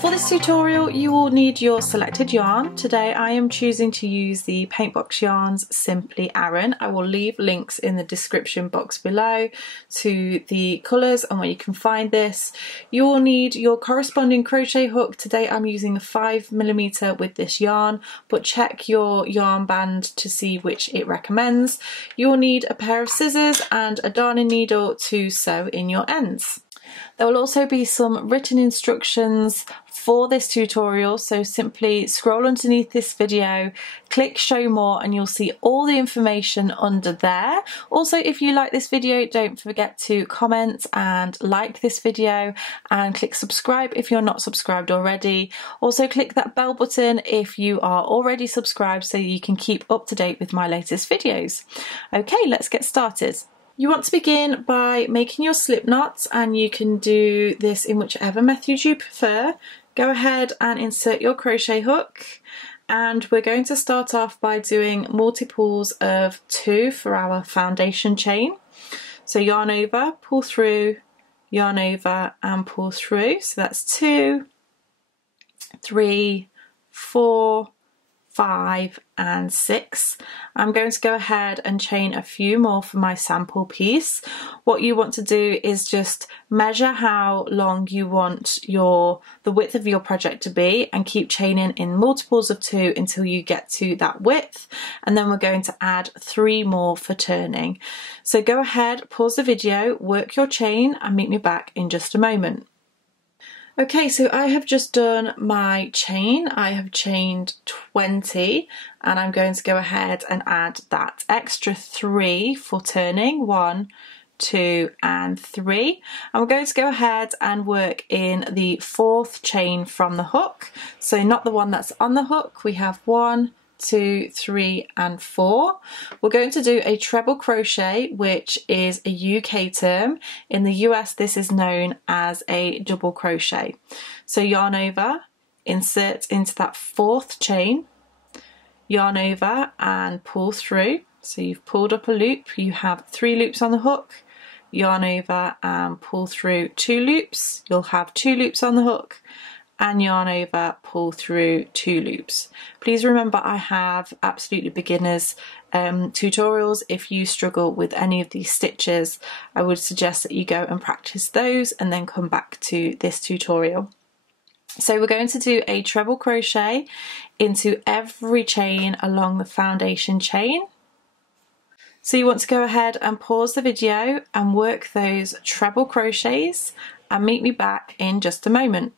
For this tutorial you will need your selected yarn. Today I am choosing to use the Paintbox Yarns Simply Aran. I will leave links in the description box below to the colours and where you can find this. You will need your corresponding crochet hook. Today I'm using a 5mm with this yarn, but check your yarn band to see which it recommends. You will need a pair of scissors and a darning needle to sew in your ends. There will also be some written instructions for this tutorial, so simply scroll underneath this video, click show more and you'll see all the information under there. Also, if you like this video, don't forget to comment and like this video and click subscribe if you're not subscribed already. Also click that bell button if you are already subscribed so you can keep up to date with my latest videos. Okay, let's get started. You want to begin by making your slip knots, and you can do this in whichever method you prefer. Go ahead and insert your crochet hook, and we're going to start off by doing multiples of 2 for our foundation chain. So yarn over, pull through, yarn over and pull through. So that's 2, 3, 4, 5 and 6. I'm going to go ahead and chain a few more for my sample piece. What you want to do is just measure how long you want the width of your project to be and keep chaining in multiples of 2 until you get to that width, and then we're going to add 3 more for turning. So go ahead, pause the video, work your chain and meet me back in just a moment. Okay, so I have just done my chain. I have chained 20 and I'm going to go ahead and add that extra 3 for turning. 1, 2 and 3. And we're going to go ahead and work in the 4th chain from the hook. So not the one that's on the hook. We have 1, 2, 3 and 4. We're going to do a treble crochet, which is a UK term. In the US this is known as a double crochet. So yarn over, insert into that 4th chain, yarn over and pull through. So you've pulled up a loop, you have 3 loops on the hook, yarn over and pull through 2 loops, you'll have 2 loops on the hook, and yarn over, pull through 2 loops. Please remember I have absolutely beginners tutorials. If you struggle with any of these stitches, I would suggest that you go and practice those and then come back to this tutorial. So we're going to do a treble crochet into every chain along the foundation chain. So you want to go ahead and pause the video and work those treble crochets and meet me back in just a moment.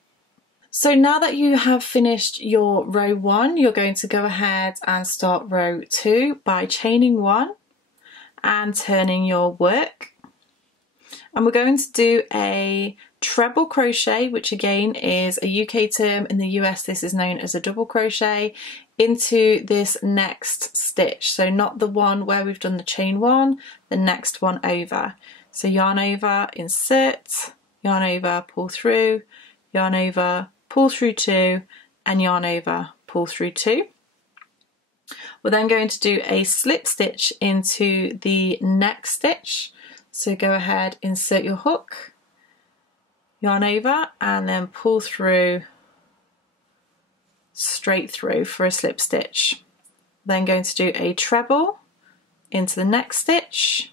So now that you have finished your row 1, you're going to go ahead and start row 2 by chaining 1 and turning your work. And we're going to do a treble crochet, which again is a UK term. In the US this is known as a double crochet, into this next stitch. So not the one where we've done the chain 1, the next one over. So yarn over, insert, yarn over, pull through, yarn over, pull through 2 and yarn over, pull through 2. We're then going to do a slip stitch into the next stitch. So go ahead, insert your hook, yarn over and then pull through straight through for a slip stitch. Then going to do a treble into the next stitch,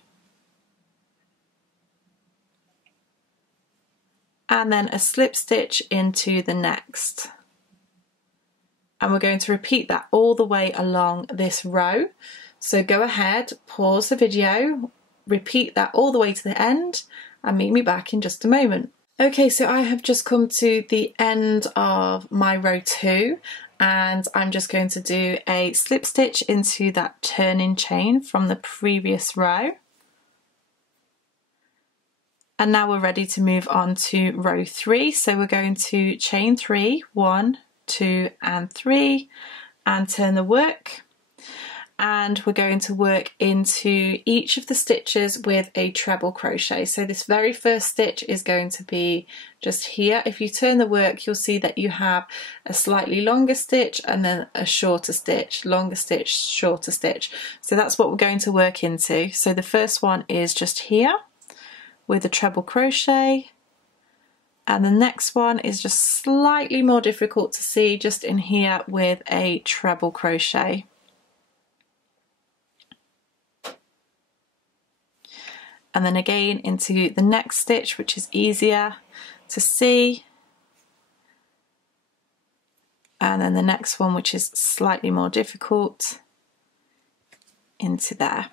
and then a slip stitch into the next. And we're going to repeat that all the way along this row. So go ahead, pause the video, repeat that all the way to the end and meet me back in just a moment. Okay, so I have just come to the end of my row 2 and I'm just going to do a slip stitch into that turning chain from the previous row. And now we're ready to move on to row 3. So we're going to chain 3, 1, 2 and 3 and turn the work. And we're going to work into each of the stitches with a treble crochet. So this very first stitch is going to be just here. If you turn the work, you'll see that you have a slightly longer stitch and then a shorter stitch, longer stitch, shorter stitch. So that's what we're going to work into. So the first one is just here with a treble crochet, And the next one is just slightly more difficult to see, just in here with a treble crochet. And then again into the next stitch, which is easier to see. And then the next one, which is slightly more difficult, into there.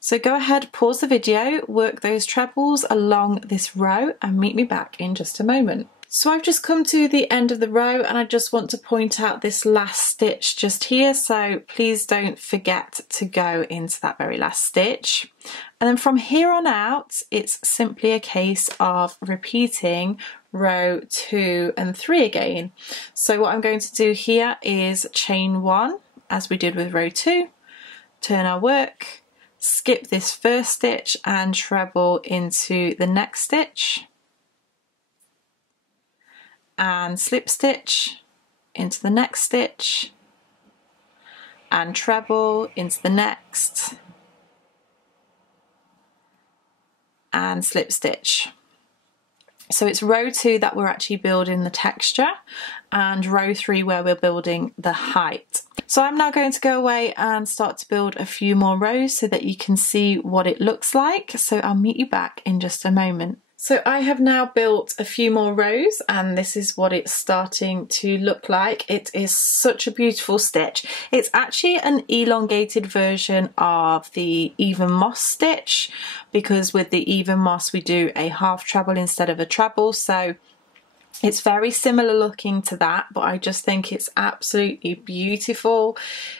So go ahead, pause the video, work those trebles along this row and meet me back in just a moment. So I've just come to the end of the row and I just want to point out this last stitch just here, so please don't forget to go into that very last stitch. And then from here on out, it's simply a case of repeating row 2 and 3 again. So what I'm going to do here is chain 1, as we did with row 2, turn our work, skip this first stitch and treble into the next stitch, and slip stitch into the next stitch, and treble into the next, and slip stitch. So it's row 2 that we're actually building the texture, and row 3 where we're building the height. So I'm now going to go away and start to build a few more rows so that you can see what it looks like. So I'll meet you back in just a moment. So I have now built a few more rows and this is what it's starting to look like. It is such a beautiful stitch. It's actually an elongated version of the even moss stitch, because with the even moss we do a half treble instead of a treble. So it's very similar looking to that, but I just think it's absolutely beautiful,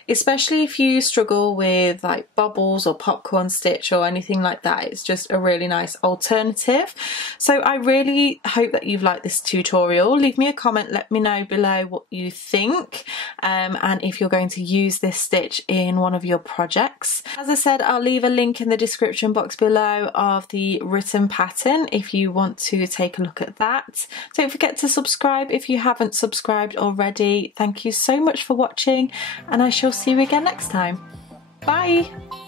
especially if you struggle with like bubbles or popcorn stitch or anything like that. It's just a really nice alternative. So I really hope that you've liked this tutorial. Leave me a comment, let me know below what you think, and if you're going to use this stitch in one of your projects. As I said, I'll leave a link in the description box below of the written pattern if you want to take a look at that. Don't forget to subscribe if you haven't subscribed already. Thank you so much for watching and I shall see you again next time. Bye!